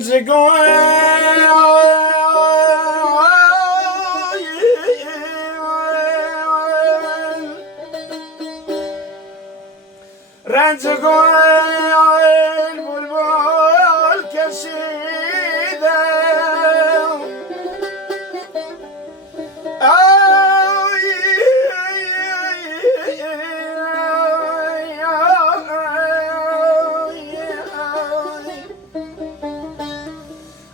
رنجگوی بلبل کشیده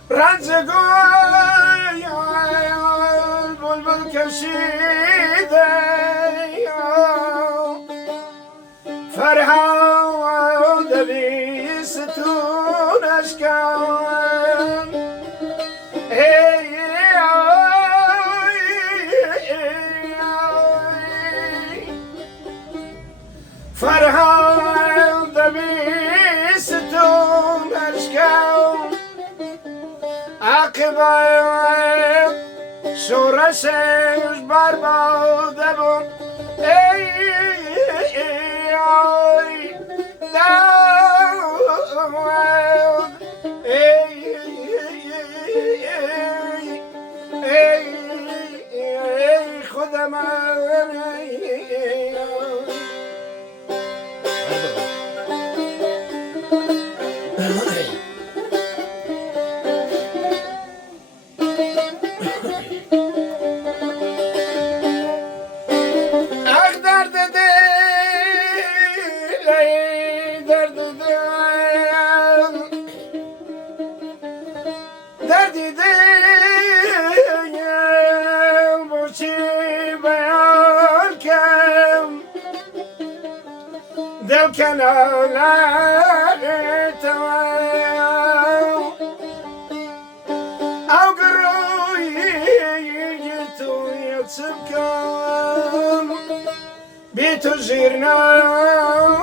رنجگوی بلبل کشیده فرهاد بیستونش کن فرهاد بیستونش کن عقبه شورشش برباده بود خودم دردی دل بوچی بیان کم دل کنالای تو او گروی تو یکسب کن بی تو زیرنا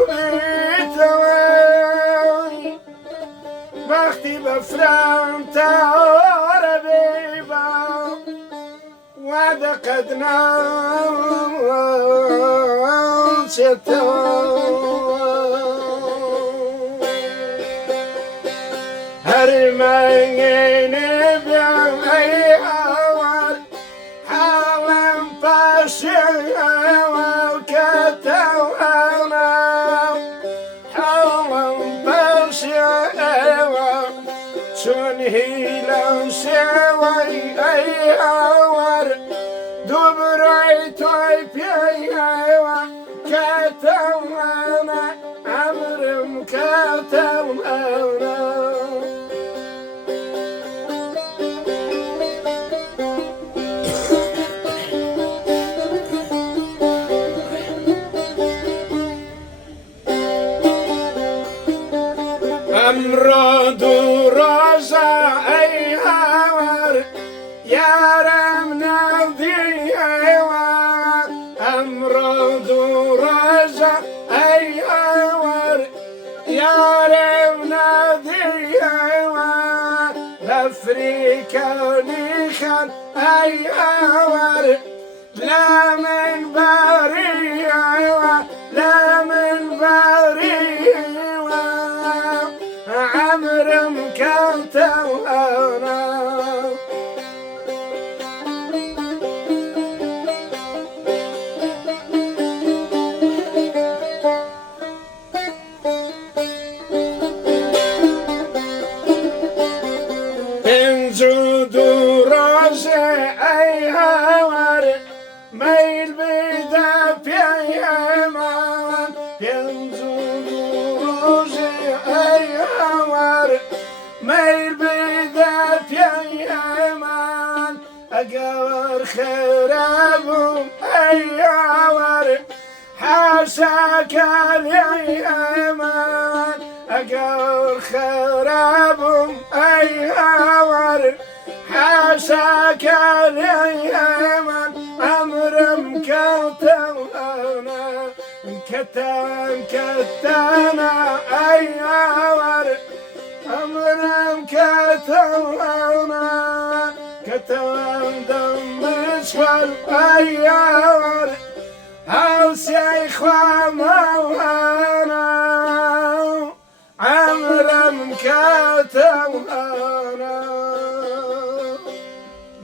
بی تو وقتی بفرم تاره بیبا وعد قدنا شتو هر مینی بیام ای آور حالم پاشه و کتو حالم پاشه چون هیلم شوی ای آور دوبرای توی پیوا کتم انا عمرم کتم انا امرا دورازا ای هاور یارم نودی ایوار امرا دورازا ای هاور یارم نودی ایوار لفریکانی خان ای هاور لمن باری ایوار لمن باری عمرم كنت وانا انجد راجع اي هوار ميل بدا في ايمان انجد راجع اي هوار ميل بدا في ايمان اقور خرابهم اي هوار حاشاك الايمان اقور خرابهم اي هوار حاشاك الايمان امرم كتم انا كتانا اي هوار امرم كتم انا كتم دم شوال اي هوار هاوس يا اخوة وانا عمرم كتم